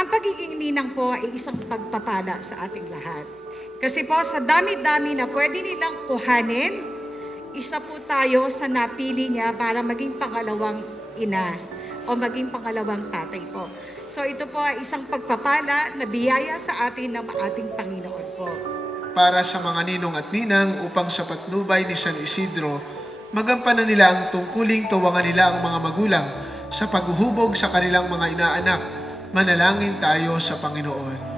Ang pagiging ninang po ay isang pagpapala sa ating lahat. Kasi po sa dami-dami na pwede nilang kuhanin, isa po tayo sa napili niya para maging pangalawang ina o maging pangalawang tatay po. So ito po ay isang pagpapala na biyaya sa atin ng ating Panginoon po. Para sa mga ninong at ninang upang sa patnubay ni San Isidro, magampanan nila ang tungkuling tuwangan nila ang mga magulang sa paghuhubog sa kanilang mga inaanak. Manalangin tayo sa Panginoon.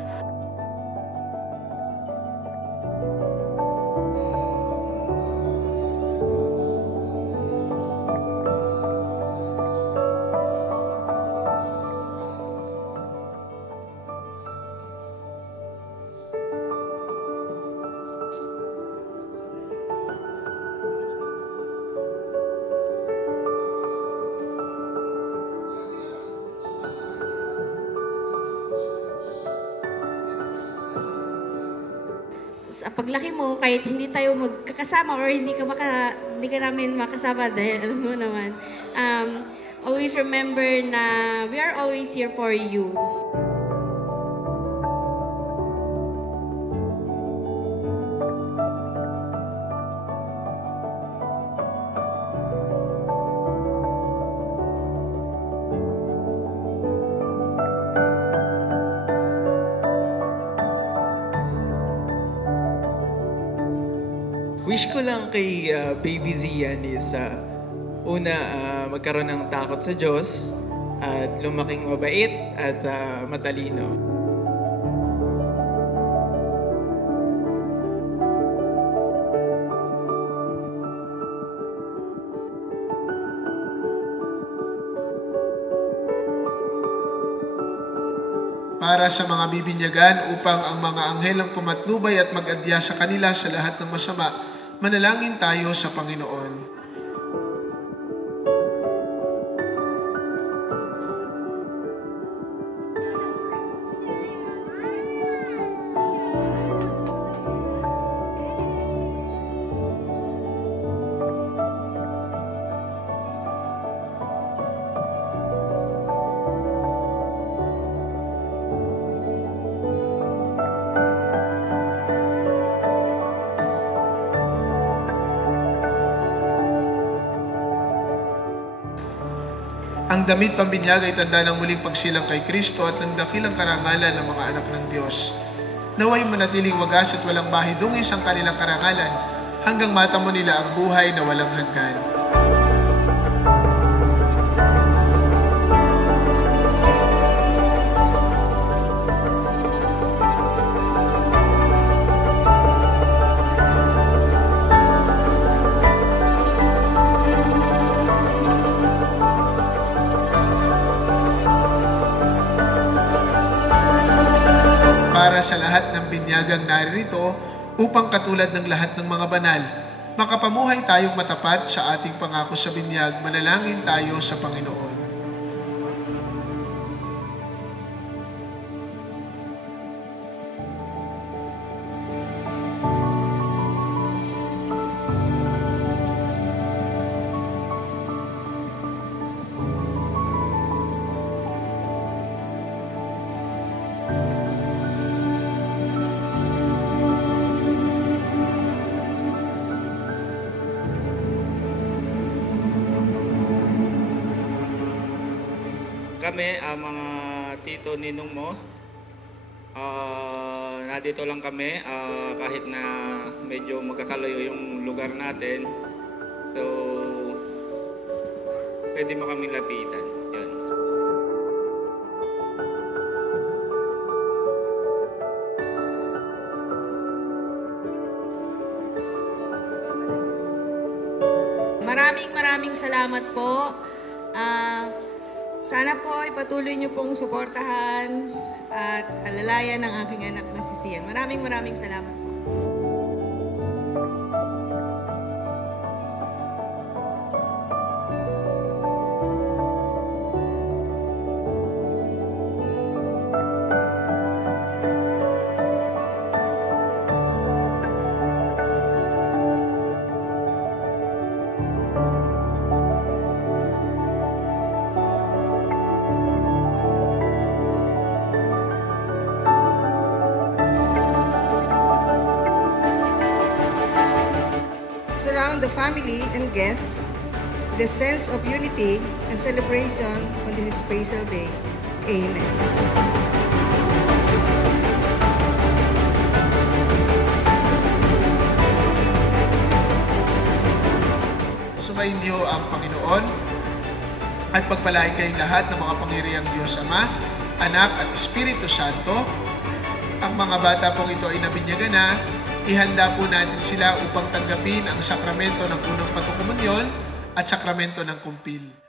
Sa paglaki mo, kahit hindi tayo magkakasama or hindi ka namin makasama dahil alam mo naman, always remember na we are always here for you. Wish ko lang kay Baby Zian is una, magkaroon ng takot sa Diyos at lumaking mabait at matalino. Para sa mga bibinyagan upang ang mga anghel ang pumatnubay at mag-adya sa kanila sa lahat ng masama, manalangin tayo sa Panginoon. Ang damit pambinyag ay tanda ng muling pagsilang kay Kristo at ng dakilang karangalan ng mga anak ng Diyos. Naway manatiling wagas at walang mahidungis ang kanilang karangalan hanggang matamo nila ang buhay na walang hanggan. Para sa lahat ng binyagang naririto upang katulad ng lahat ng mga banal, makapamuhay tayong matapat sa ating pangako sa binyag, manalangin tayo sa Panginoon. Kami, mga tito ninong mo, nandito lang kami kahit na medyo magkakalayo yung lugar natin. So, pwede mo kaming lapitan. Yan. Maraming salamat po. Sana po ay patuloy niyo pong suportahan at alalayan ng aking anak na si Sian. Maraming salamat po. family and guests the sense of unity and celebration on this special day. Amen. Sumayin niyo ang Panginoon at pagpalain kayong lahat ng mga pangyarihang Diyos Ama, Anak at Espiritu Santo. Ang mga bata pong ito ay nabinyagan na, ihanda po natin sila upang tanggapin ang sakramento ng unang pagkukumunyon at sakramento ng kumpil.